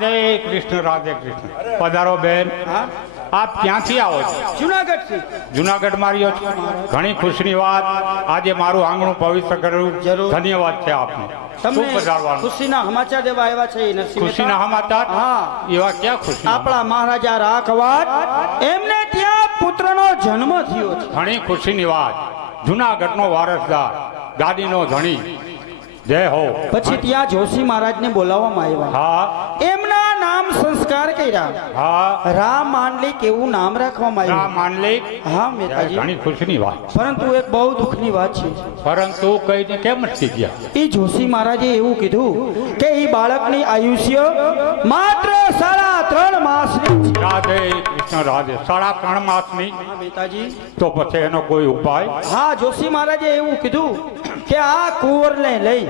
રાધે કૃષ્ણ પધારો બેન આપ ક્યાંથી આવો છો? જુનાગઢ થી. જુનાગઢ માર્યો છો, ઘણી ખુશીની વાત. આજે મારું આંગણું પવિત્ર કર્યું, જરૂર. ધન્યવાદ છે આપનો. શું તમને પધારવાનું? ખુશીના સમાચાર દેવા આવ્યા છે નરસિંહ ખુશીના મહેતા. સમાચાર? હા. એવા ક્યાં ખુશી? આપણા મહારાજા રાખવાડ એમને ત્યાં પુત્રનો જન્મ થયો છે. ઘણી ખુશીની વાત. જુનાગઢનો વારસદાર, ગાદીનો ધણી, જય હો. પછી ત્યાં જોશી મહારાજને બોલાવવામાં આવ્યા. હા એમના નામ સંસ્કાર કર્યા. હા રામ માંડલિક એવું નામ રાખવામાં રામ આવ્યું. માંડલિક. હા મહેતાજી. ઘણી ખુશીની વાત. પરંતુ એક બહુ દુઃખની વાત છે. પરંતુ કઈ કેમ નથી ગયા? એ જોશી મહારાજે એવું કીધું કે એ બાળકની આયુષ્ય માત્ર 3.5 માસની છે. રાધે કૃષ્ણ રાધે. 3.5 માસની? હા મહેતાજી. તો પછી એનો કોઈ ઉપાય? હા જોશી મહારાજે એવું કીધું કે આ કુંવરને લઈ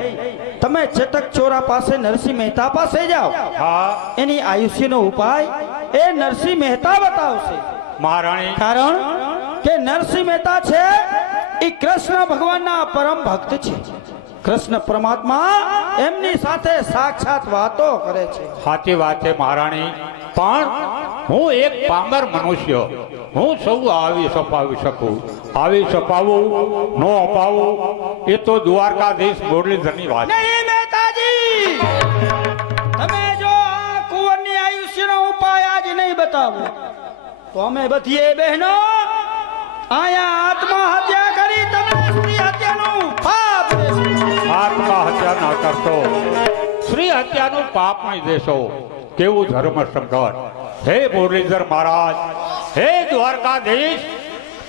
તમે ચટક ચોરા પાસે નરસિંહ મહેતા પાસે જાઓ. હા એની આયુષ્યનો ઉપાય એ નરસિંહ મહેતા બતાવશે. મહારાણી. કારણ કે નરસિંહ મહેતા છે એ કૃષ્ણ ભગવાનના પરમ ભક્ત છે. કૃષ્ણ પરમાત્મા એમની સાથે સાક્ષાત વાતો કરે છે. સાચી વાત છે મહારાણી, પણ હું એક પામર મનુષ્ય, હું સૌ આવી સપાવી શકું. આવી સપાવું ન અપાવું એ તો દ્વારકાધીશ મુરલીધરની વાત. નહીં મહેતાજી, તમે જો આ કુંવરની આયુષ્યનો ઉપાય આજ નહીં બતાવો તો અમે બધી બહેનો આયા આત્મહત્યા કરી તમે સ્ત્રી હત્યાનું પાપ દેશો. આત્મહત્યા ન કરતો, સ્ત્રી હત્યાનું પાપ નહીં દેશો. કેવું ધર્મ સંકટ! હે મુરલીધર મહારાજ, હે દ્વારકાધીશ,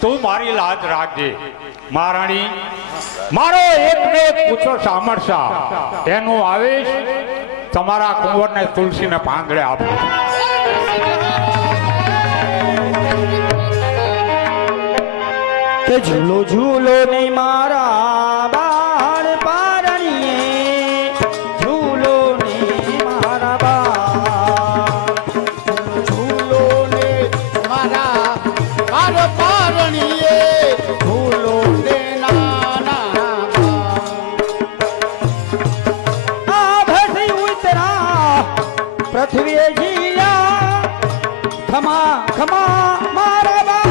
તું મારી લાજ રાખજે. મહારાણી, મારો એક ને એક પૂછો સામરસા, એનું આવેશ તમારા કુંવરને તુલસીને પાંદડે આપો. કે ઝૂલો ઝૂલો નહીં મારા બાળ પારણીએ, ઝૂલો નહીં મારા બાળ, ઝૂલો ને મારા બાર પારણીએ, ઝૂલો ને નાના આ ભસી ઉતરા પૃથ્વીએ જીયા, ખમા ખમા મારા બાળ.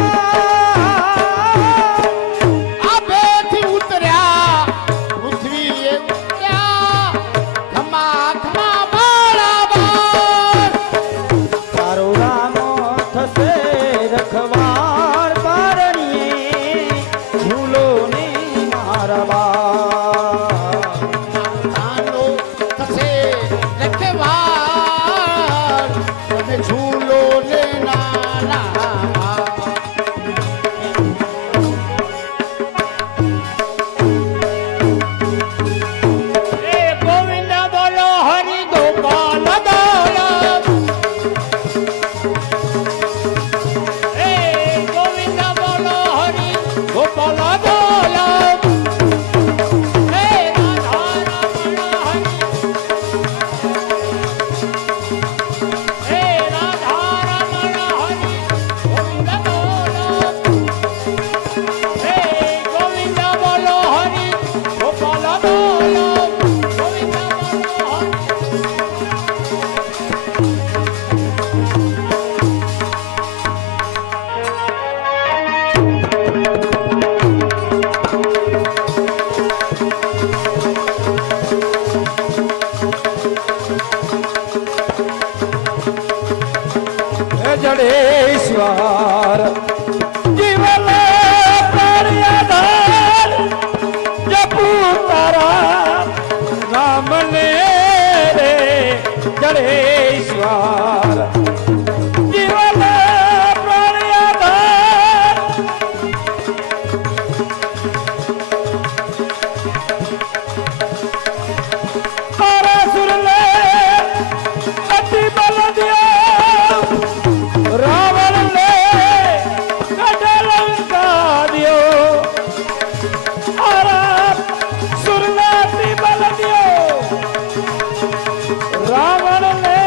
આ બેથી ઉતર્યા પૃથ્વીએ ઉતર્યા, ખમા ખમા બાળા બાળ. તારો રામો થશે રખવાળ પારણીએ, ઝૂલો ને મારા બાળ. તાનો થશે રખવાળ, તમે ઝૂલો ને નાના હે ગોવિંદ બોલો, હરિ ગોપાલ બોલો. હે ગોવિંદ બોલો, હરિ ગોપાલ બોલો. હે રાધા રમણ હરિ, હે રાધા રમણ હરિ ગોવિંદ બોલો. હે ગોવિંદ બોલો, હરિ ગોપાલ બોલો. ગોવિંદ બોલો, હરિ. જડેશ્વર જીવન પ્રાણ્યાધાર, જપુ તારા નામને રે. જડેશ્વર જીવન પ્રાણ્યાધાર, તારા સુરલે અતિ બલ દિયો, રાવણ ને કઢે લંકા દિયો. આરા સુરલાથી બલ દિયો, રાવણ ને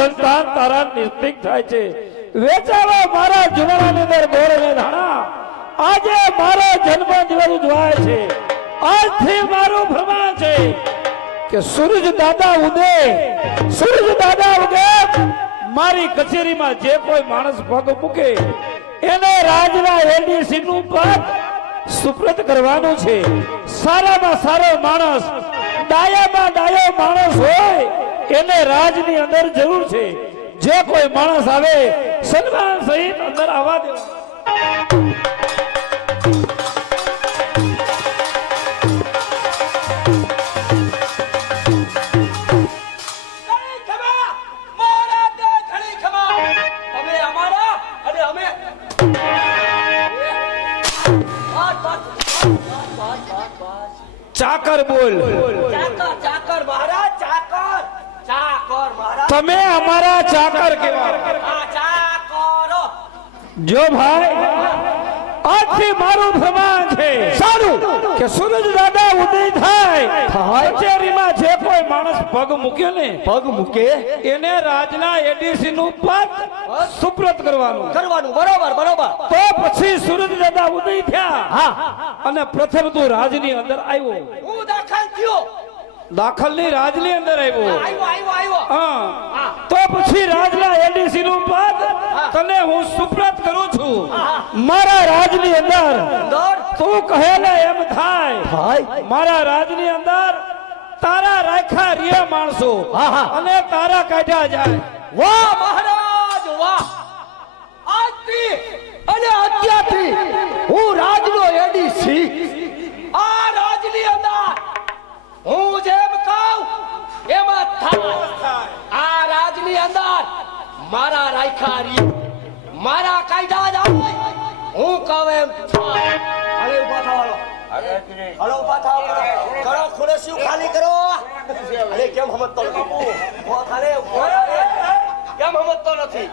સંતાન તારા નિસ્તિક થાય છે વેચાવા મારા જુનાળાની અંદર ગોળ અને ધાણા આજે મારો જન્મ દિવસ ઉજવાય છે આજથી મારું ફરમાન છે કે સૂરજ દાદા ઉગે મારી કચેરીમાં જે કોઈ માણસ પગ મૂકે એને રાજના એડીસી નું પદ સુપ્રત કરવાનું છે સારામાં સારો માણસ ડાયામાં ડાયો માણસ હોય એને રાજની અંદર જરૂર છે જે કોઈ માણસ આવે સન્માન સહિત અંદર આવવા દેવા ચાકર બોલ ચાકર મહારાજ ચાકર મહારાજ તમે અમારા ચાકર કેવા ચાકરો જો ભાઈ આજથી મારું ફરમાન છે સારું કે સૂરજ દાદા ઉદય થાય કચેરીમાં જે કોઈ માણસ પગ મૂકે ને પગ મૂકે એને રાજના એડીસી નું પદ સુપ્રત કરવાનું બરોબર તો પછી સૂરજ દાદા ઉદય થયા અને પ્રથમ તું રાજની અંદર આવ્યો હું દાખલ થયો દાખલ ની રાજની અંદર આવ્યો હા તો પછી રાજના એડીસી નું પદ તને હું સુપ્રત કરું છું મારા રાજની અંદર તું કહે ને એમ થાય મારા રાજની અંદર તારા રાખ્યા રિયા માણસો અને તારા કાઢ્યા જાય વાહ મહારાજ વાહ આજથી અને અત્યારથી હું રાજનો એડીસી આ રાજની અંદર હું જેમ કહું એમાં થાય આ રાજની અંદર મારા રાખ્યા રિયા મારા કાઢ્યા જાય હું કહું એમ થાય અરે ઉભા થવાનો હલો ઉભા થાવ કરો ખુરશીઓ ખાલી કરો અરે કેમ સમજતો નથી ઉભો થાલે કેમ સમજતો નથી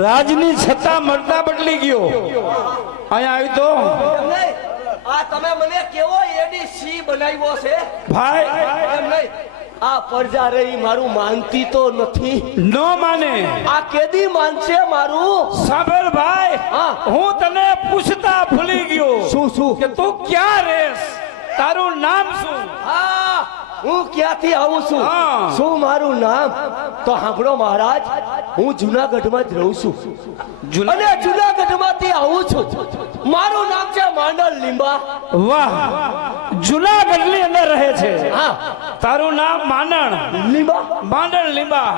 રાજની છત્તા મળતા બદલી ગયો અહીંયા આવી તો આ તમે મને કેવો એડીસી બનાવ્યો છે ભાઈ એમ નહીં આ પરજા રહી મારું માનતી તો નથી ન માને આ કેદી માનશે મારું સાંભળ ભાઈ હું તને પૂછતા ભૂલી ગયો શું કે તું ક્યાં રહેસ તારું નામ શું હા હું ક્યાંથી આવું છું શું મારું નામ તો સાંભળો મહારાજ હું જુનાગઢમાં જ રહું છું અને જુનાગઢમાંથી આવું છું મારું નામ છે માંડલ લીંબા વાહ જુનાગઢ ની અંદર રહે છે તારું નામ માંડલ લીંબા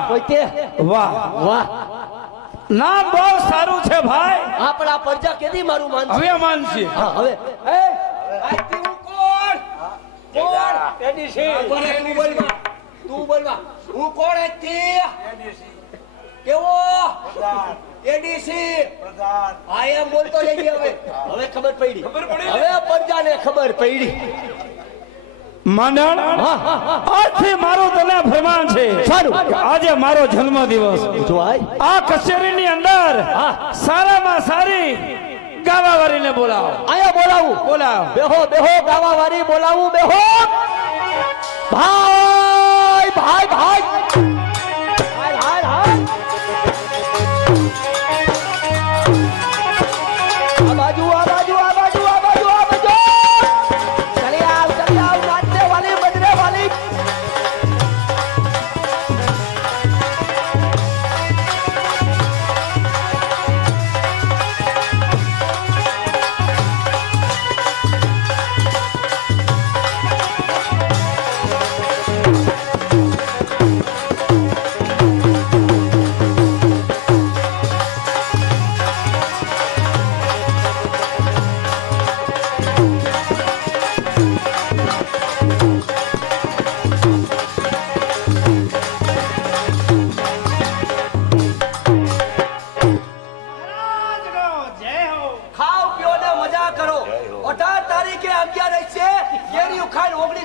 વાહ વાહ નામ બહુ સારું છે ભાઈ આપણા પરજા કેદી મારું માન હવે માનશે હવે આજથી હું કોણ એડીસી તું બોલવા હું કોણ આજથી કેવો એડીસી આ એમ બોલતો જઈએ હવે ખબર પડી હવે પરજાને ખબર પડી માંડણ આજથી મારું તને ફરમાન છે સારું આજે મારો જન્મ દિવસ આ કચેરીની અંદર સારામાં સારી ગાવાવાળીને બોલાવો અહીંયા બોલાવો બેહો ગાવાવાળી બોલાવું બેહો ભાઈ આ બાજુ ચલી આવ નાચને વાલી બજરે વાલી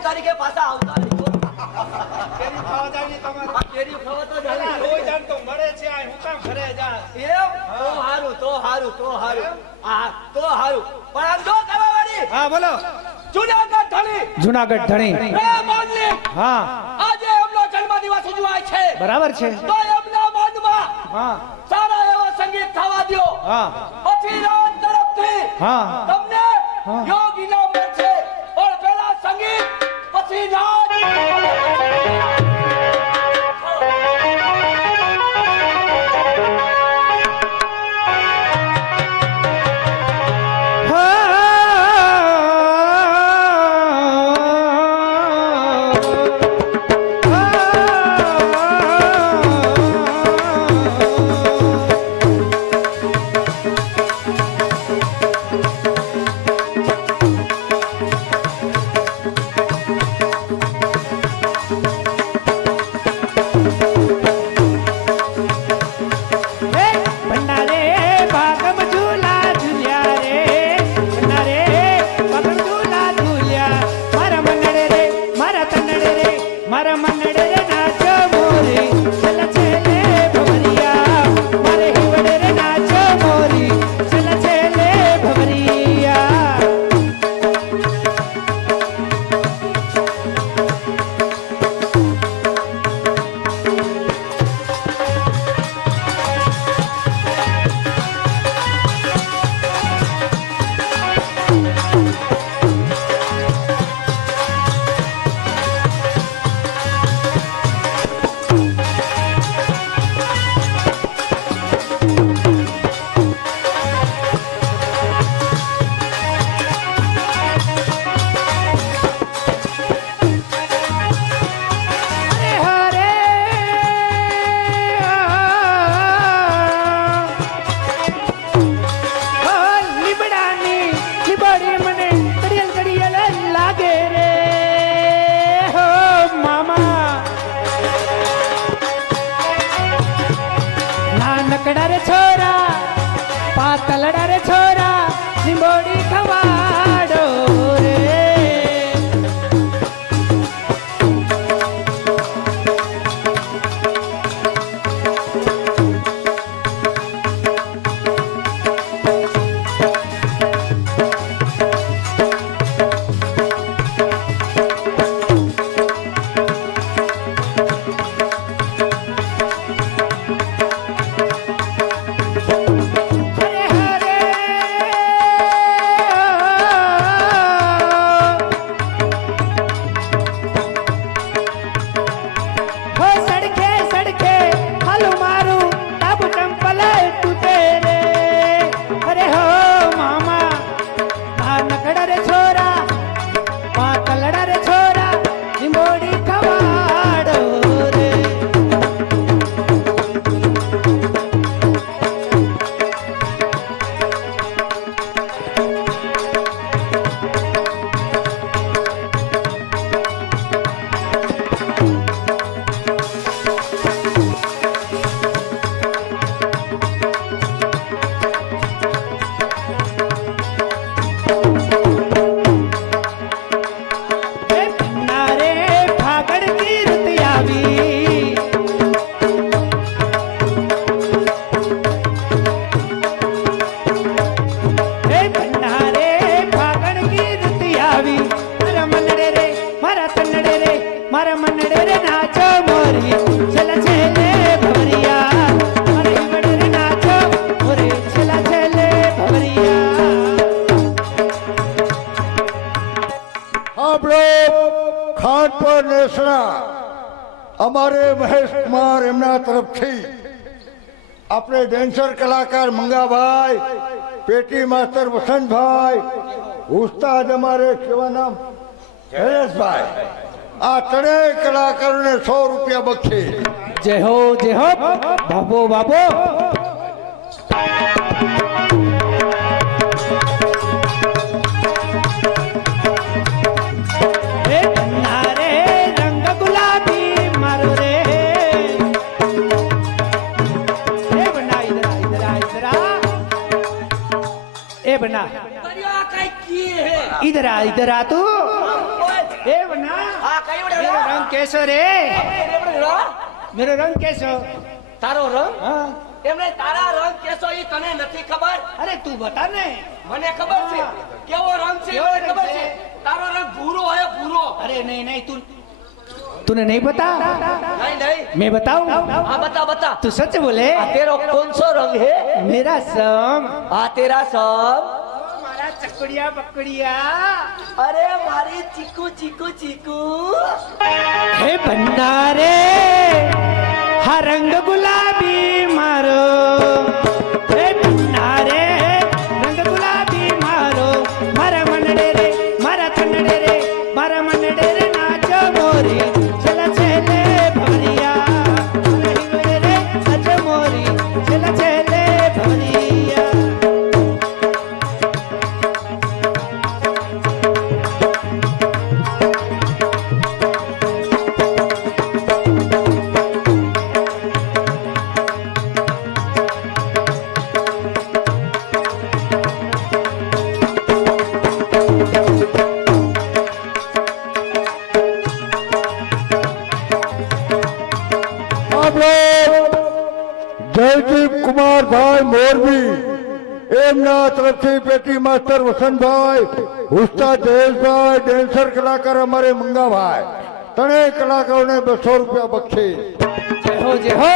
તારીખે પાછા આવતા કેરી ખાવા જાવી તમારે કેરી ખાવા તો જાવી કોઈ જાણ તો મળે છે આ હું કામ ઘરે જા એમ તો હારું આ તો હારું પણ આમ જો કવાવાળી હા બોલો જુનાગઢ ધણી એ માનલી હા આજે એમનો જન્મદિવસ ઉજવાય છે બરાબર છે તો એમના માનમાં હા સારા એવા સંગીત થવા દ્યો હા પછી રાત તરફથી હા તમને હા. યોગ ઇનામ મળશે પણ પહેલા સંગીત પછી નાચ નકડા રે છોરા પાતલડા રે છોરા લીંબોડી ખવાડો રે ખાટ પર નેસણા અમારે મહેશ કુમાર એમના તરફથી આપણે ડેન્સર કલાકાર મંગાભાઈ, પેટી માસ્ટર વસંતભાઈ, ઉસ્તાદ અમારે કેવા નામ જયેશભાઈ, આ ત્રણેય કલાકારોને 100 રૂપિયા બક્ષી. જય હો બાબો બાબો बना इधर आ तू ए बना मेरा रंग कैसो रे मेरा रंग कैसो તારો રંગ हाँ એમને તારા રંગ કેસો ઈ તને નથી ખબર? अरे तू बता ने મને ખબર છે કેવો રંગ છે, કેવો મને રંગ ખબર છે? છે તારો રંગ ભૂરો હે ભૂરો. अरे नहीं नहीं तू तूने नहीं पता? नहीं नहीं मैं बताऊं? हाँ बता बता तू सच बोले? तेरा कौन सा रंग है मेरा सम हाँ तेरा सब मारा चकड़िया पकड़िया अरे मारी चीकू चीकू चीकू हे भंडारे हा रंग गुलाबी मारो हे भंडारे रंग गुलाबी मारो मारा मनडे रे मारा तनडे रे मारा मनडे रे नाचो मोरी चला चले भवरिया मनडे रे नाचो मोरी चला चले भवरिया જયદીપ કુમાર ભાઈ મોરબી એમના તરફથી પેટી માસ્ટર વસંતભાઈ ઉસ્તાદ જયેશભાઈ ડેન્સર કલાકાર અમારે મંગાભાઈ ત્રણેય કલાકારોને 200 રૂપિયા બક્ષીસ जय हो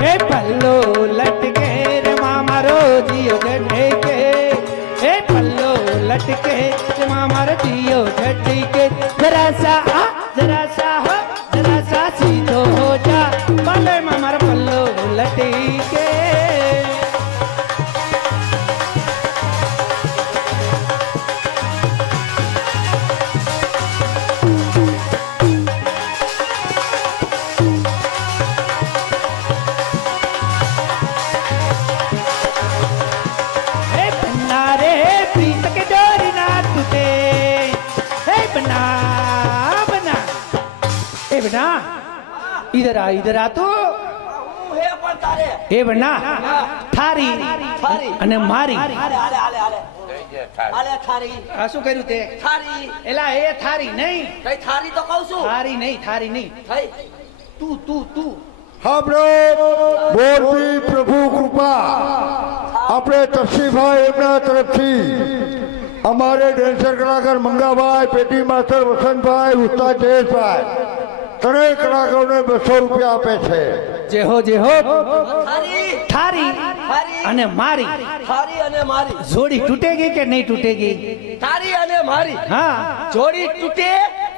हे पल्लो लटके रे मामा रोजियो झटके हे पल्लो लटके रे मामा रोजियो झटके जरा सा हो जरा सा सीधो हो जा पल्ले मामा रे पल्लो लटके हे बन्ना रे प्रीत के डोरी ना टूटे हे बन्ना बन्ना ए बन्ना इधर आ तू હું હે પણ તારે ए बन्ना थारी थारी અને મારી હાલે હાલે હાલે હાલે હાલે થારી આ શું કર્યું તે થારી એલા એ થારી નહીં કઈ થારી તો કહું છું થારી નહીં થઈ તું આપણો મોરબી પ્રભુ કૃપા આપણે તરસીભાઈ એમના તરફથી અમારે ડેન્સર કલાકાર મંગાભાઈ પેટી માસ્ટર વસંતભાઈ ઉસ્તાદ જયેશભાઈ ત્રણેય કલાકારોને 200 રૂપિયા આપે છે જે હો થારી થારી થારી અને મારી થારી અને મારી જોડી તૂટેગી કે નહીં તૂટેગી થારી અને મારી હા જોડી તૂટે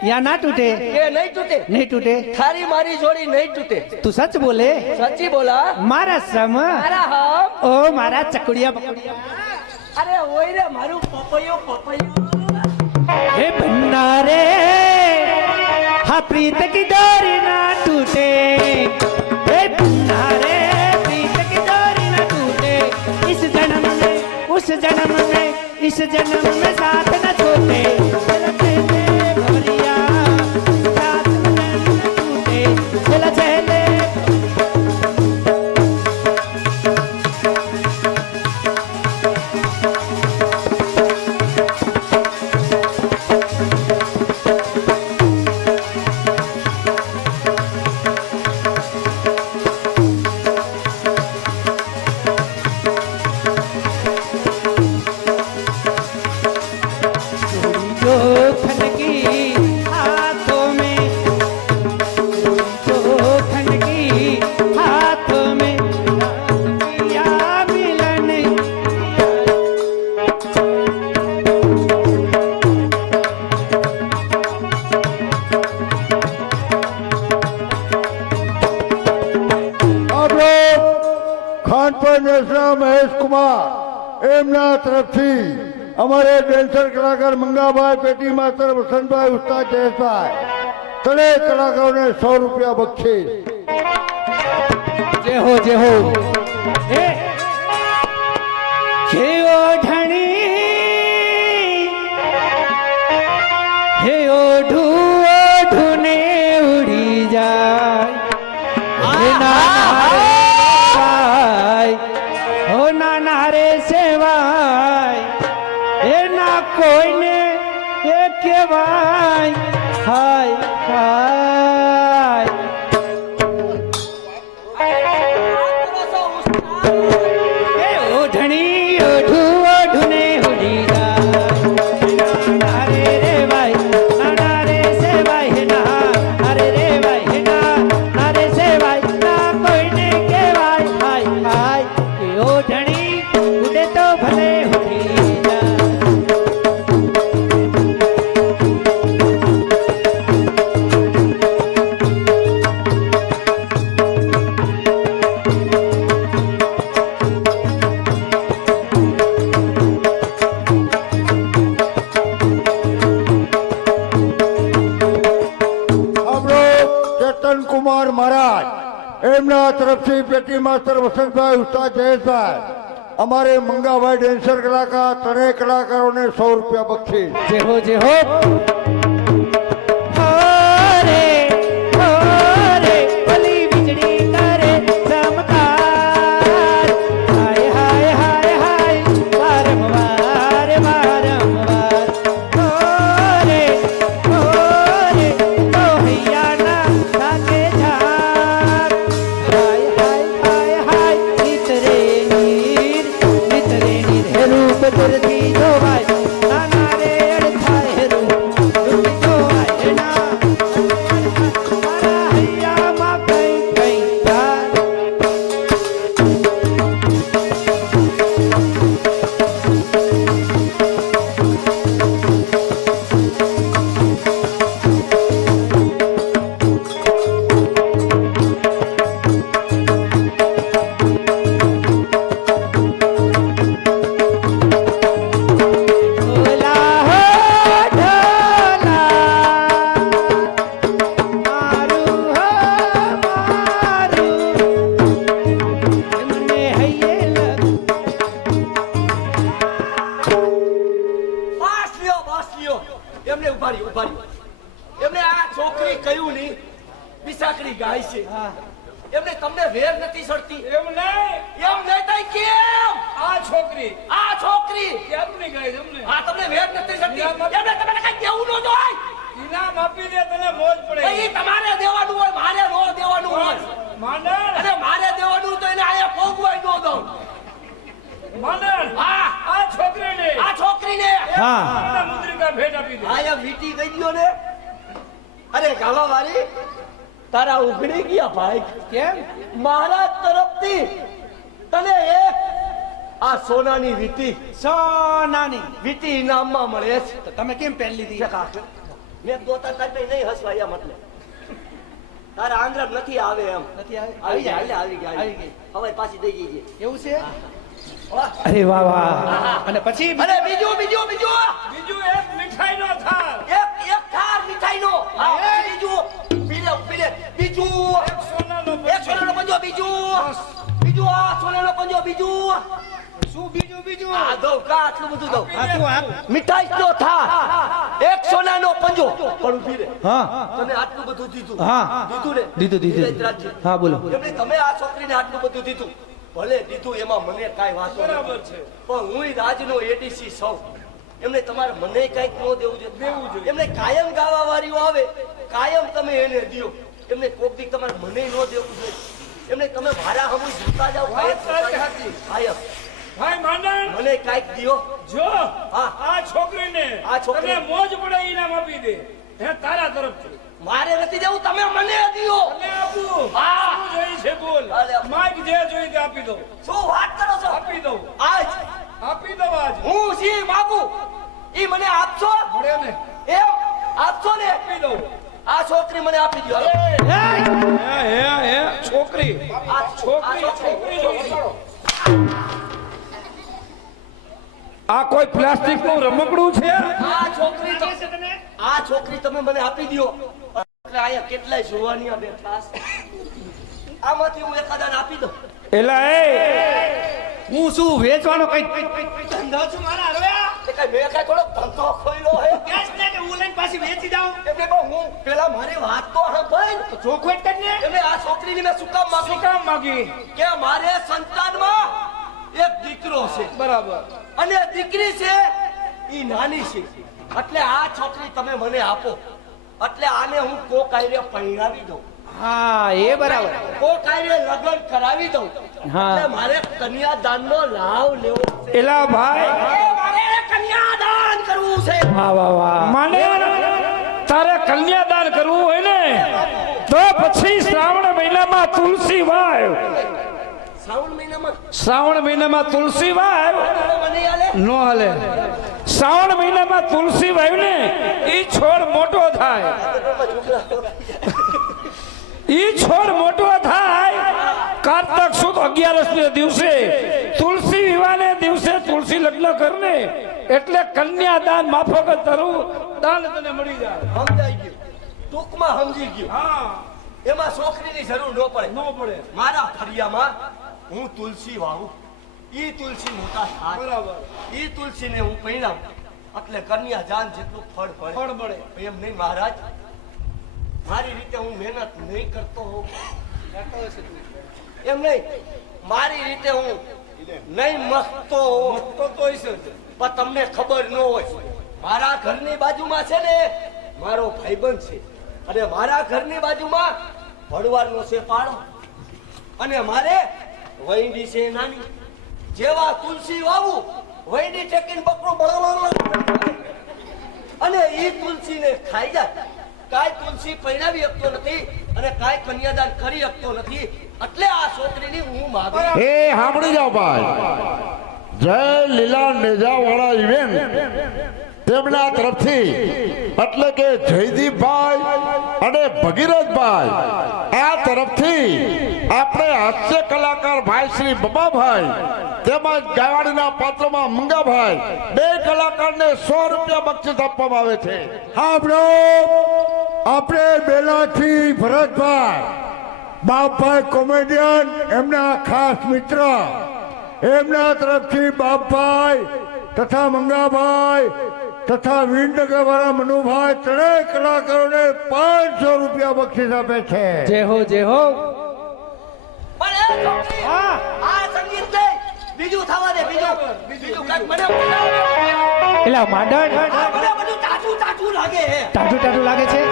या ना टूटे કે નહીં તૂટે नहीं टूटे થારી મારી જોડી નહીં તૂટે तू सच बोले સાચી બોલા मारा सम મારા હમ ओ मारा चकुड़िया पकड़िया અરે ઓય રે મારું પપૈયું हे भंडारे हा प्रीत की डोरी ना टूटे हे भंडारे प्रीत की डोरी ना टूटे इस जन्म में उस जन्म में इस जन्म में साथ न छोटे चलते थे भवरिया, साथ में न टूटे चला चले जो खनकी हाथों में जो खनकी हाथों में या मिलन આપણો ખાનપર નેશના મહેશ કુમાર એમના તરફથી અમારે ડેન્સર કલાકાર મંગાભાઈ પેટી માસ્ટર વસંતભાઈ ઉસ્તાદ જયેશભાઈ ત્રણેય કલાકારોને 100 રૂપિયા બક્ષીસ जय हो हे ओढ़णी हे ओढ़ूने उड़ी जाए हे नाना रे सेवाय हे ना कोઈને એ કહેવાય હાય હાય એ ઓઢણી ઓઢું કુમાર મહારાજ એમના તરફથી પેટી માસ્ટર વસંતભાઈ ઉસ્તાદ જયેશભાઈ અમારે મંગાભાઈ ડેન્સર કલાકાર ત્રણેય કલાકારોને 100 રૂપિયા બક્ષીસ. જય હો જય હો. હરે હરે ભલી વીજળી કરે ચમકાર. હાય હાય હાય હાય વારંવાર વારંવાર. હરે હરે લોહિયાના નાકે ઝાર. હાય હાય હાય હાય નીતરે નીર હેરું બદરથી જોવાય. નાના રે અડથાય હેરું દુઃખ જોવાય ના. મારા હૈયામાં કઈ કઈ થાય. ઢોલા હો ઢોલા મારું હો મારું એમને હૈયે લગ. પાસ લ્યો એમને ઉભા રહ્યો એમને આ છોકરી કયું નહીં બિસાકડી ગાય છે એમને તમને વેર નથી સડતી એમ નહીં તઈ કેમ આ છોકરી કેમ નહીં ગાય એમને આ તમને વેર નથી સડતી એમને તમને કઈ કેવું ન જોય ઇનામ આપી દે તને મોજ પડે એ તમારે દેવાનું હોય મારે નો દેવાનું હોય માંડણ અરે મારે દેવાનું તો એને આયા પોગવાય નો દઉં માંડણ હા આ છોકરીને હા મુદ્રિકા ભેટ આપી દે આયા વીટી ગઈ ગયો ને અરે ગાવા વાળી તારા ઉઘડી ગયા ભાઈ કેમ મહારાજ તરફથી તને એક આ સોનાની વીટી સોનાની વીટી ઇનામમાં મળે છે તો તમે કેમ પહેરી લીધી? મેં દોતા કાઢી નહીં હસવાયા મતલબ તારા આંગળા નથી આવે એમ નથી આવી? આવી જાય આવી આવી ગઈ ગઈ. હવે પાછી દઈ ગઈ એવું છે? અરે વાહ વાહ. અને પછી અને બીજું એક મીઠાઈનો થાળ એક થાર મીઠાઈનો બીજું એક સોનાનો પંજો બીજું આ સોનાનો પંજો બીજું શું બીજું આ દઉં કા આટલું બધું દઉં હા તું આપ. મીઠાઈનો થાર એક સોનાનો પંજો પણ ઉભી રે હા તમે આટલું બધું દીધું હા. દીધું ને દીધું. ધીરજ રાખજે. હા બોલો. એમને તમે આ છોકરીને આટલું બધું દીધું ભલે દીધું એમાં મને કાંઈ વાંધો બરાબર નથી. છે. પણ હું રાજનો એડીસી સૌ એમને તમારે મને કઈક ન દેવું જોઈએ એમને કાયમ ગાવા વાળીઓ આવે કાયમ તમે એને દ્યો એમને કોક દી તમારે મને ન દેવું જોઈએ એમને તમે મારા હમું જોતા જાઓ કાયમ ભાઈ માંડણ મને કાંઈક દ્યો જો હા. આ છોકરીને આ છોકરી- તને મોજ પડે ઇનામ આપી દે હે તારા તરફથી મારે નથી દેવું તમે મને દ્યો તને આપું હા. શું જોઈ છે બોલ અરે. માગ જે જોઈ તે આપી દઉં શું વાત કરો છો આપી દઉં આજ આપી દઉં આજ હું જી માગું ઈ મને આપશો મળે ને એમ આપશો ને આપી દઉં આ છોકરી મને આપી દો હાલો. હે છોકરી આ છોકરી જોઈ. આ કોઈ પ્લાસ્ટિક નું રમકડું છે આ છોકરી તમે મને આપી દો એટલે અહીંયા કેટલાય જોવાનિયા બેઠા છે. આમાંથી હું એકાદાને આપી દઉં એલા એ હું શું વેચવાનો કઈ ધંધો છું મારા હરવ્યા તે કઈ મેં કઈ થોડો ધંધો ખોલ્યો હે કેસ ને કે હું લઈને પાછી વેચી જાઉં એટલે બહુ હું પેલા મારી વાત તો સાંભળ ચોખવટ કરીને એટલે આ છોકરીની મેં શું કામ માગી શું કામ માગી કે મારે સંતાનમાં એક દીકરો છે બરાબર અને દીકરી છે ઈ નાની છે એટલે આ છોકરી તમે મને આપો એટલે આને હું કોક આયરે પરણાવી દઉં હા એ બરાબર કોક આયરે લગ્ન કરાવી દઉં હા. એટલે મારે કન્યાદાનનો લાભ લેવો છે એલા ભાઈ એ મારે કન્યાદાન કરવું છે વાહ વાહ વાહ માને તારે કન્યાદાન કરવું હોય ને તો પછી શ્રાવણ મહિનામાં તુલસી વાવ શ્રાવણ મહિનામાં તુલસી વાવ મને આલે નો હાલે શ્રાવણ મહિનામાં તુલસી વાવ ને ઈ છોડ મોટો થાય ઈ છોડ મોટો થાય કારતક સુદ 11 ને દિવસે તુલસી વિવાહને દિવસે તુલસી લગ્ન કરને એટલે કન્યાદાન માફક તરું દાન તને મળી જાય સમજાઈ ગયું ટૂંકમાં સમજી ગયું હા એમાં છોકરીની જરૂર ન પડે. ન પડે. મારા ફળિયામાં હું તુલસી વાવું, ઈ તુલસી મોટા થાય, બરાબર. ઈ તુલસીને હું પૈણામ એટલે કન્યા જાન જેટલું ફળ ફળ પડે. મળે. એમ નહીં મહારાજ, મારી રીતે હું મહેનત નહીં કરતો હોઉં, એમ નહીં, મારી રીતે હું નહીં મસ્તો હોઉં, તોય છે. પણ તમને ખબર ન હોય, મારા ઘરની બાજુમાં છે ને મારો ભાઈબંધ છે, અને મારા ઘરની બાજુમાં ભડવારનો છે પાડો, અને મારે વૈડી છે નાની. જેવા તુલસી વાવું, વૈડી ટેકીને બકરો બળવાનો અને ઈ તુલસીને ખાઈ જાય. કાંઈ તુલસી પૈણાવી શકતો નથી અને કાંઈ કન્યાદાન કરી શકતો નથી, એટલે આ છોકરીની હું માગું. એ સાંભળી જાઓ ભાઈ, જય લીલા નેજા વાળા ઇવેન્ટ તેમના તરફથી એટલે કે જયદીપભાઈ અને ભગીરથભાઈ આ તરફથી આપણે હાસ્ય કલાકાર ભાઈ શ્રી બબાભાઈ તેમજ ગાયવાડીના પાત્રમાં મંગાભાઈ બે કલાકારને 100 રૂપિયા બક્ષિસ આપવામાં આવે છે. આપણે બેલાથી ભરતભાઈ બાપભાઈ કોમેડિયન એમના ખાસ મિત્ર એમના તરફથી બાપભાઈ તથા મંગાભાઈ તથા વિનનગર વાળા મનુભાઈ ત્રણેય કલાકારોને 500 રૂપિયા બક્ષિસ આપે છે. જય હો જય હો. પણ એ છોકરી, આ સંગીત નહીં, બીજું થવા દે, બીજું કાંઈક મને એલા માંડણ આ મને બધું તાજું લાગે હે. ટાઢું લાગે છે.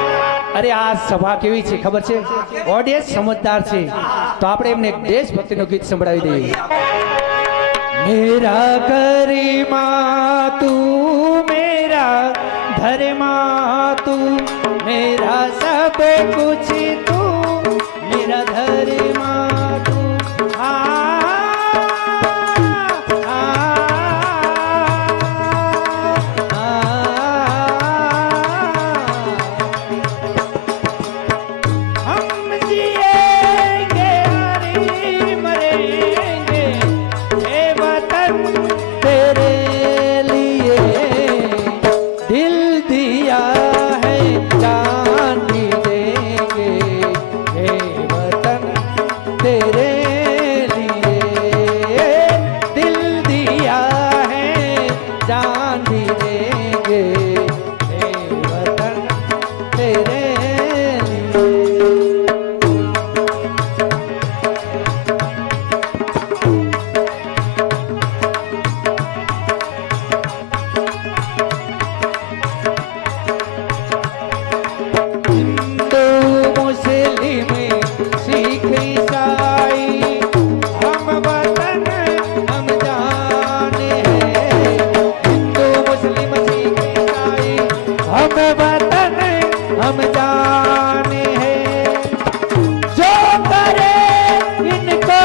અરે આ સભા કેવી છે ખબર છે? ઓડિયન્સ સમજદાર છે, તો આપણે એમને એક દેશભક્તિનું ગીત સંભળાવી દઈએ. मेरा करीमा तू मेरा धर्मा तू मेरा सब कुछ तू मेरा धर्मा तू हम जिएंगे हरी मरेंगे हे वतन तेरे लिए दिल दिया है जान भी देंगे हे वतन तेरे लिए दिल दिया है जान भी देंगे हे वतन तेरे लिए हिंदू मुस्लिम सिख ईसाई हम वतन हम जान है हिंदू मुस्लिम सिख ईसाई हम वतन हम जान है जो करे इनको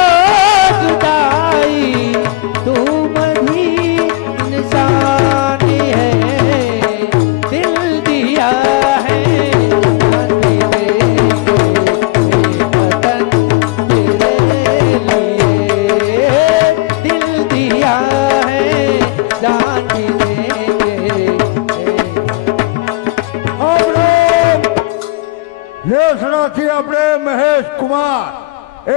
जुदाई तुम भी इंसान है दिल दिया है जान भी देंगे वतन तेरे लिए दिल दिया है जान भी देंगे લેસડાથી આપણે મહેશ કુમાર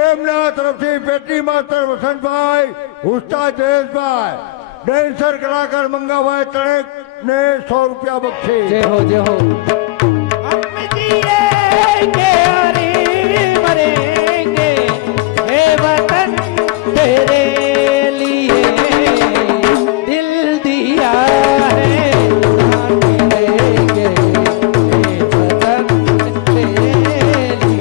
એમના તરફથી પેટી માસ્ટર વસંતભાઈ ઉસ્તાદ જયેશભાઈ ડેન્સર કલાકાર મંગાભાઈ ત્રણેકને 100 રૂપિયા બક્ષિસ. जय हो जय हो हम जिएंगे हरी मरेंगे हे वतन तेरे लिए दिल दिया है जान भी देंगे हे वतन तेरे लिए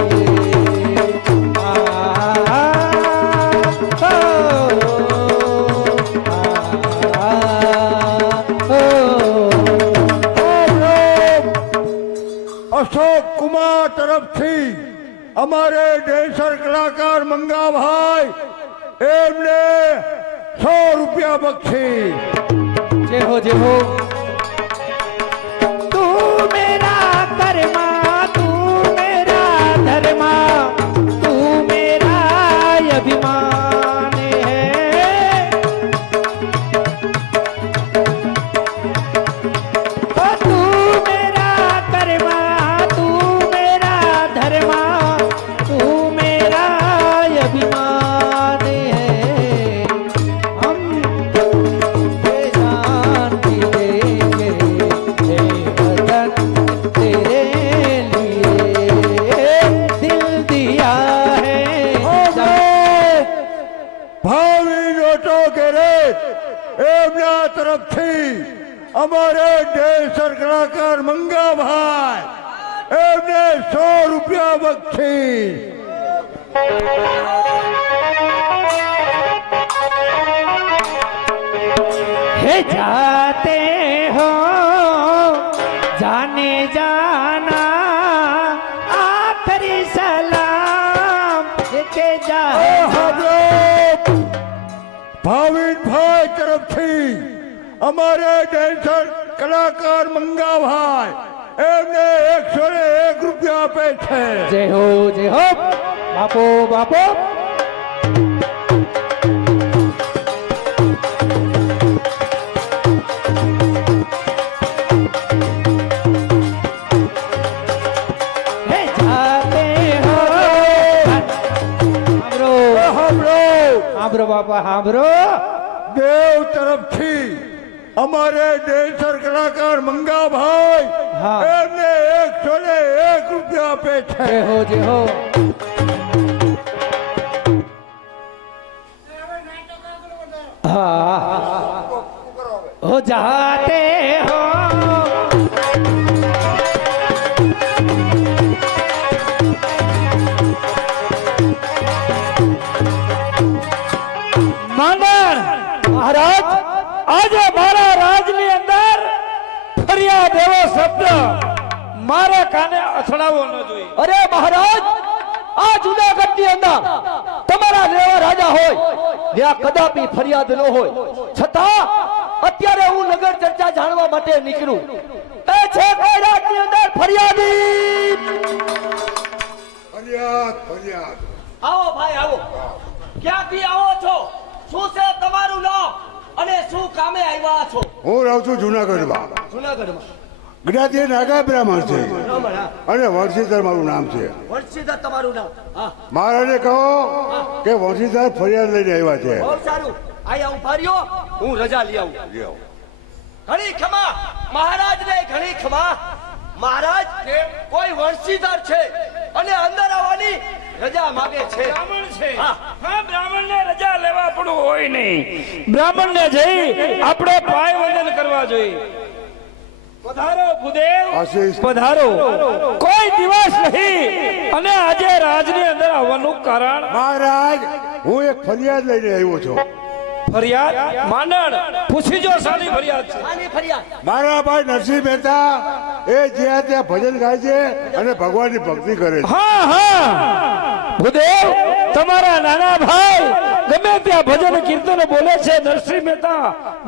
અશોક કુમાર તરફથી અમારે ડેન્સર કલાકાર મંગાભાઈ એમને 100 રૂપિયા બક્ષિસ. जय हो जय हो तू मेरा कर्मा तू मेरा धर्मा तू मेरा अभिमान है तू मेरा कर्मा तू मेरा धर्मा તરફથી અમારે ડેન્સર કલાકાર મંગાભાઈ એમને 100 રૂપિયા બક્ષીસ. हे जाते हो जाने जाना आखिरी सलाम देके जा ભાવિનભાઈ તરફથી અમારે ડેન્સર કલાકાર મંગાભાઈ એમને 101 રૂપિયા આપે છે. जय हो बापो बापो हे जाते हो हाब्रो बापा हाब्रो દેવ તરફથી અમારે ડેન્સર કલાકાર મંગાભાઈ હા. એમને 101 રૂપિયા આપે છે. जय हो हाँ हो जाते हो માંડણ મહારાજ આજે મારા રાજની અંદર ફરિયાદ એવો શબ્દ મારા કાને અથડાવો ન જોઈએ. અરે મહારાજ આ જુનાગઢની અંદર તમારા જેવા રાજા હોય ત્યાં કદાપી ફરિયાદ ન હોય, છતાં અત્યારે હું નગર ચર્ચા જાણવા માટે નીકળું. એ છે કોઈ રાજની અંદર ફરિયાદી? આવો ભાઈ આવો. ક્યાંથી આવો છો? શું છે તમારું નામ અને શું કામે આવ્યા છો? હું રહું છું જુનાગઢમાં. જુનાગઢમાં જ્ઞાતિ નાગા બ્રાહ્મણ છે બ્રાહ્મણ, હા. અને વંશીધર મારું નામ છે. વંશીધર તમારું નામ? હા, મહારાજે કહો કે વંશીધર ફરિયાદ લઈને આવ્યા છે. બહુ સારું. આયા ઉભા રહ્યો, હું રજા લઈ આવું. ઘણી ખમા મહારાજને, ઘણી ખમા. મહારાજ કોઈ વંશીધર છે અને અંદર આવવાની રજા માંગે છે. બ્રાહ્મણ છે. હા. હા, બ્રાહ્મણને રજા લેવા પણ હોય નહીં. બ્રાહ્મણને જઈ આપણે પાય વંદન કરવા જોઈએ. પધારો ભૂદેવ, આશીષ. પધારો. કોઈ દિવસ નહીં અને આજે રાજની અંદર આવવાનું કારણ મહારાજ હું એક ફરિયાદ લઈને આવ્યો છું. ફરિયાદ? માંડણ પૂછી જો સાની ફરિયાદ છે. આની ફરિયાદ? મારા ભાઈ નરસિંહ મહેતા એ જ્યાં ત્યાં ભજન ગાય છે અને ભગવાનની ભક્તિ કરે છે. હા હા ભૂદેવ, તમારા નાના ભાઈ ગમે ત્યાં ભજન કીર્તન બોલે છે. નરસિંહ મહેતા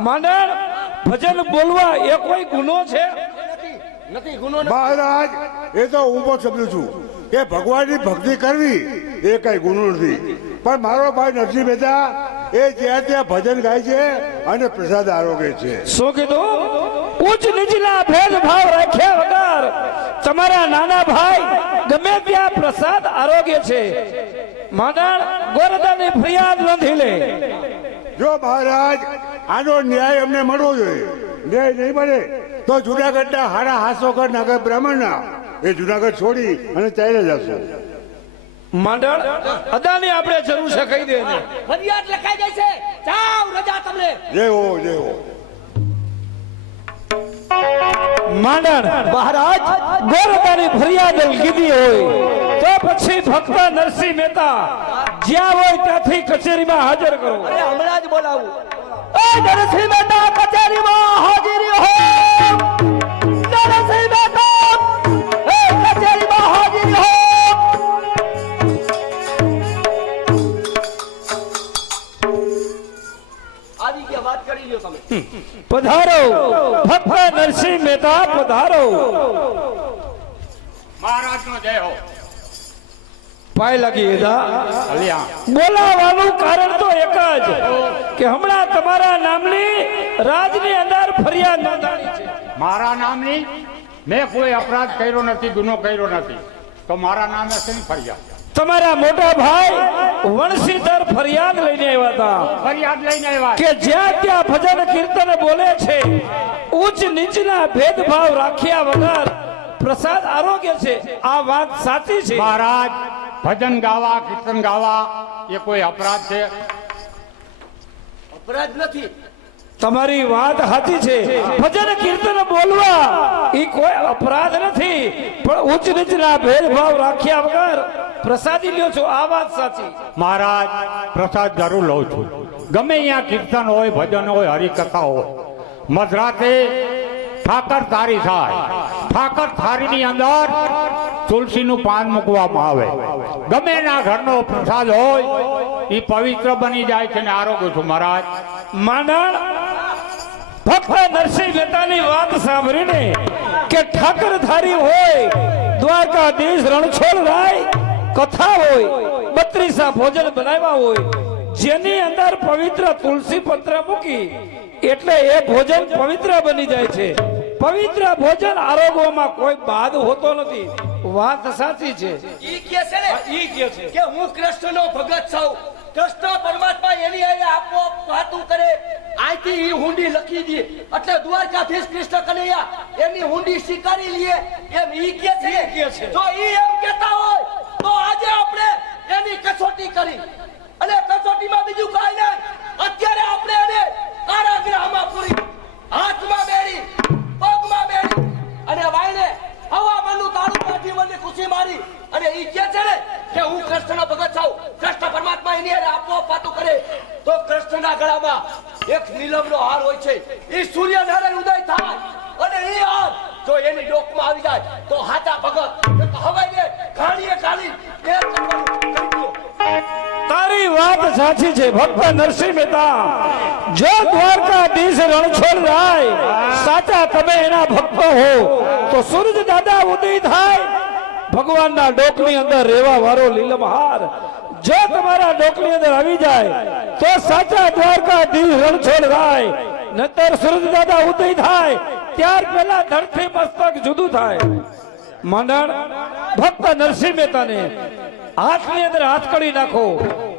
માંડણ ભજન બોલવા એ કોઈ ગુનો છે? નથી ગુનો નથી. મહારાજ એ તો હું પણ સમજુ છું કે ભગવાનની ભક્તિ કરવી એ કઈ ગુનો નથી, પણ મારો ભાઈ નરસિંહ મહેતા એ જ્યાં ત્યાં ભજન ગાય છે અને પ્રસાદ આરોગે છે. શું કીધું? ઉચ્ચ નીચના ભેદભાવ રાખ્યા વગર તમારા નાના ભાઈ ગમે ત્યાં પ્રસાદ આરોગ્ય છે. માંડણ ગોરદાની ફરિયાદ નથી લે. જો મહારાજ આનો ન્યાય અમને મળવો જોઈએ. ન્યાય નહીં મળે તો જુનાગઢના હાડા હાસોગઢ નાગર બ્રાહ્મણના એ જુનાગઢ છોડી અને ચાલ્યા જશું. માંડણ અદાની આપણે જરૂર છે, કહી દે ને. ફરિયાદ લખાઈ જાય છે. જાઓ, રજા તમને. જય હો જય હો. માંડણ મહારાજ ગોરદાની ફરિયાદ કીધી હોય તો પછી ભક્ત નરસિંહ મહેતા જ્યાં હોય ત્યાંથી કચેરીમાં હાજર કરો. અરે હમણાં જ બોલાવું. એ નરસિંહ મહેતા કચેરીમાં હાજરી હો. નરસિંહ મહેતા એ કચેરીમાં હાજરી હો. આવી ગયા, વાત કરી લ્યો તમે. પધારો ભક્ત નરસિંહ મહેતા, પધારો. મહારાજનો જય હો. પાય લાગી એદા. અલિયા બોલાવાનું કારણ તો એક જ કે હમણાં તમારા નામની રાજની અંદર ફરિયાદ નોંધાણી છે. મારા નામની મેં કોઈ અપરાધ કર્યો નથી, ગુનો કર્યો નથી, તો મારા નામે શેની ફરિયાદ? તમારા મોટા ભાઈ વંશીધર ફરિયાદ લઈને આવ્યા હતા ફરિયાદ લઈને આવ્યા કે જ્યાં ત્યાં ભજન કીર્તન બોલે છે, ઉચ્ચ નીચના ભેદભાવ રાખ્યા વગર પ્રસાદ આરોગ્ય છે. આ વાત સાચી છે? મહારાજ ભજન ગાવા, કીર્તન ગાવા એ કોઈ અપરાધ છે? અપરાધ નથી. તમારી વાત સાચી છે ભજન કીર્તન બોલવા એ કોઈ અપરાધ નથી પણ ઉચ્ચ નીચના ભેદભાવ રાખ્યા વગર પ્રસાદી લ્યો છો આ વાત સાચી મહારાજ પ્રસાદ જરૂર લઉં છું ગમે અહીંયા કીર્તન હોય ભજન હોય હરિકથા હોય મધરાતે ઠાકર થારી થાય ઠાકર થારીની અંદર તુલસીનું પાન મૂકવામાં આવે ગમે એના ઘરનો પ્રસાદ હોય એ પવિત્ર બની જાય છે ને આરોગ્ય છું મહારાજ માંડણ ભગવાન નરસિંહ મહેતાની વાત સાંભળીને કે ઠાકર ધારી હોય દ્વારકાધીશ રણછોડ રાય કથા હોય 32 ભોજન બનાવ્યા હોય જેની અંદર પવિત્ર તુલસી પત્ર મૂકી એટલે એ ભોજન પવિત્ર બની જાય છે પવિત્ર ભોજન આરોગવામાં કોઈ બાદ હોતો નથી વાત સાચી છે ઈ કે છે ને ઈ કે છે કે હું કૃષ્ણનો ભગત છું કૃષ્ણ પરમાત્મા એની આઈને આપોઆપ વાતું કરે આથી ઈ હુંડી લખી દે એટલે દ્વારકાધીશ કૃષ્ણ કનૈયા એની હુંડી સ્વીકારી લે એમ ઈ કે છે જો ઈ એમ કહેતા હોય તો આજે આપણે એની કસોટી કરી અને કસોટીમાં બીજું કાંઈ નહીં અત્યારે આપણે એને કારાગૃહમાં પૂરી હાથમાં બેડી પગમાં બેડી અને વાઈને હવામાનનું તાળું કાઢી મને ખુશી મારી અને ઈ કે છે ને કે હું કૃષ્ણનો ભગત છું કૃષ્ણ પરમાત્મા એની હારે આપોઆપ વાતું કરે તો કૃષ્ણના ગળામાં એક નીલમનો હાર હોય છે ઈ સૂર્યનારાયણ ઉદય થાય અને ઈ હાર જો એની ડોકમાં આવી જાય તો હાચા ભગત તો હવાઈને ઘાણીએ ઘાલી એ કરવાનું કરી દો તારી વાત સાચી છે ભગવાન નરસિંહ મહેતા જો દ્વારકાધીશ રણછોડ રાય સાચા તમે એના ભક્ત હો તો સૂરજ દાદા ઉદય થાય ભગવાનના ડોકની અંદર રહેવા વાળો લીલમહાર જો તમારા ડોકની અંદર આવી જાય તો સાચા દ્વારકાધીશ રણછોડ રાય નતર સૂરજ દાદા ઉદય થાય ત્યાર પહેલા ધરથી મસ્તક જુદું થાય મંડળ ભક્ત નરસિંહ મહેતાને હાથની અંદર હાથકડી નાખો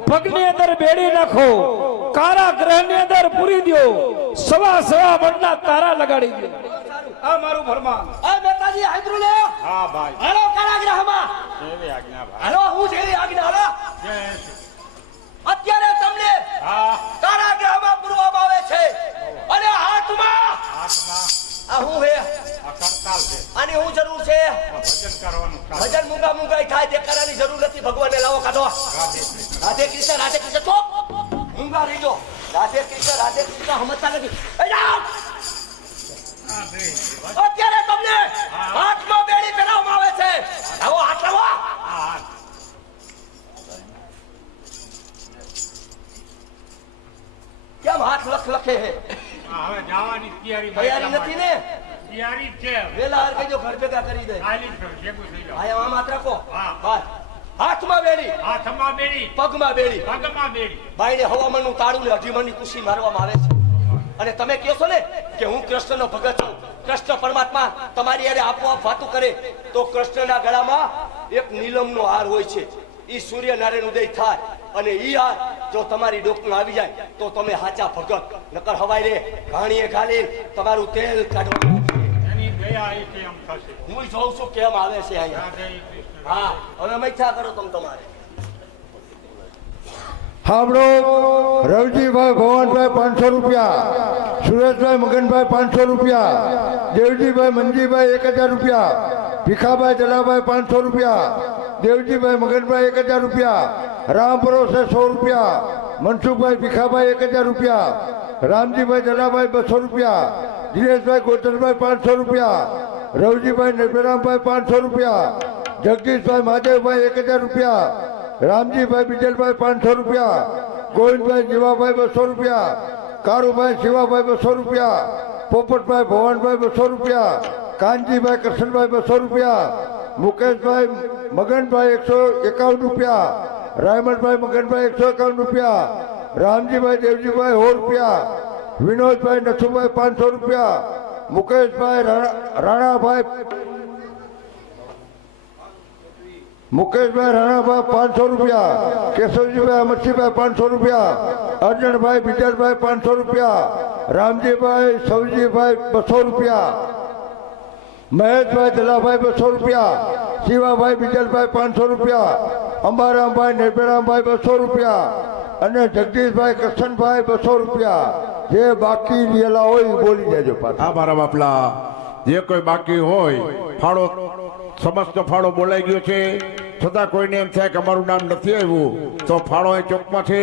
પગની અંદર બેડી નાખો કારાગૃહની અંદર પૂરી દો સવા મણના તારા લગાડી દો આ મારું ફરમાન આ મહેતાજી હાજર લે હા ભાઈ હાલો કારાગૃહમાં કેવી આજ્ઞા ભાઈ હાલો હું જેવી આજ્ઞા હાલો અત્યારે તમને હા કારાગૃહમાં પૂરવામાં આવે છે અને હાથમાં આ હું હે આ કરતાલ છે આની હું જરૂર છે ભજન કરવાનું ભજન મૂંગા મૂંગાઈ થાય તે કરવાની જરૂર નથી ભગવાનને લાવો કાઢો રાધે કૃષ્ણ ચોપ મૂંગા રહીજો રાધે કૃષ્ણ સમજતા નથી એ જાઓ અત્યારે તમને હાથમાં બેડી પહેરાવવામાં આવે છે આવો હાથ લાવો કેમ હાથ લખે હે હવે જવાની તૈયારી નથી ને તૈયારી છે વેલા હાર કહેજો ઘર ભેગા કરી દે ખાલી ભેગું થઈ જાવ આયા આમ હાથ રાખો હા. બસ હાથમાં બેડી હાથમાં બેડી પગમાં બેડી પગમાં બેડી બાઈને હવામાનનું તાળું ને અઢીમણની કુશી મારવામાં આવે છે અને તમે કહો છો ને કે હું કૃષ્ણનો ભગત છું કૃષ્ણ પરમાત્મા તમારી હારે આપોઆપ વાતું કરે તો કૃષ્ણના ગળામાં એક નીલમનો હાર હોય છે ઈ સૂર્યનારાયણ ઉદય થાય અને ઈ હાર જો તમારી ડોકમાં આવી જાય તો તમે હાચા ભગત નકર હવાઈ રે ઘાણીએ ઘાલી તમારું તેલ કાઢવાનું એની દયા એ કેમ થશે હું જોઉં છું કેમ આવે છે અહીંયા રાધે કૃષ્ણ હા હવે મૈથા કરો તમે તમારે હામડો રવજીભાઈ ભવાનભાઈ 500 રૂપિયા સુરેશભાઈ મગનભાઈ 500 રૂપિયા દેવજીભાઈ મંજીભાઈ 1000 રૂપિયા ભીખાભાઈ દલાભાઈ 500 રૂપિયા દેવજીભાઈ મગનભાઈ 1000 રૂપિયા રામ ભરોસે 100 રૂપિયા મનસુખભાઈ ભીખાભાઈ 1000 રૂપિયા રામજીભાઈ દલાભાઈ 200 રૂપિયા દિનેશભાઈ ગોચરભાઈ 500 રૂપિયા રવજીભાઈ નરભેરામભાઈ 500 રૂપિયા જગદીશભાઈ મહાદેવભાઈ 1000 રૂપિયા રામજીભાઈ બીજલભાઈ 500 રૂપિયા ગોવિંદભાઈ જીવાભાઈ 200 રૂપિયા કારુભાઈ શિવાભાઈ 200 રૂપિયા પોપટભાઈ ભવાનભાઈ 200 રૂપિયા કાનજીભાઈ કૃષ્ણભાઈ 200 રૂપિયા મુકેશભાઈ મગનભાઈ 151 રૂપિયા રાયમણભાઈ મગનભાઈ 151 રૂપિયા રામજીભાઈ દેવજીભાઈ 100 રૂપિયા વિનોદભાઈ નથુભાઈ 500 રૂપિયા મુકેશભાઈ રાણાભાઈ મુકેશભાઈ રાણાભાઈ 500 રૂપિયા કેશવજીભાઈ અમરસિંહભાઈ 500 રૂપિયા અર્જણભાઈ બીજલભાઈ 500 રૂપિયા રામજીભાઈ સૌજીભાઈ 200 રૂપિયા મહેશભાઈ દલાભાઈ 200 રૂપિયા શિવાભાઈ બીજલભાઈ 500 રૂપિયા અંબારામભાઈ નરભેરામભાઈ 200 રૂપિયા અને જગદીશભાઈ કરશનભાઈ 200 રૂપિયા. જે બાકી રહેલા હોય એ બોલી દેજો પાછા. હા મારા બાપલા, જે કોઈ બાકી હોય ફાળો, સમસ્ત ફાળો બોલાઈ ગયો છે, છતાં કોઈને એમ થાય કે અમારું નામ નથી આવ્યું, તો ફાળો એ ચોકમાં છે.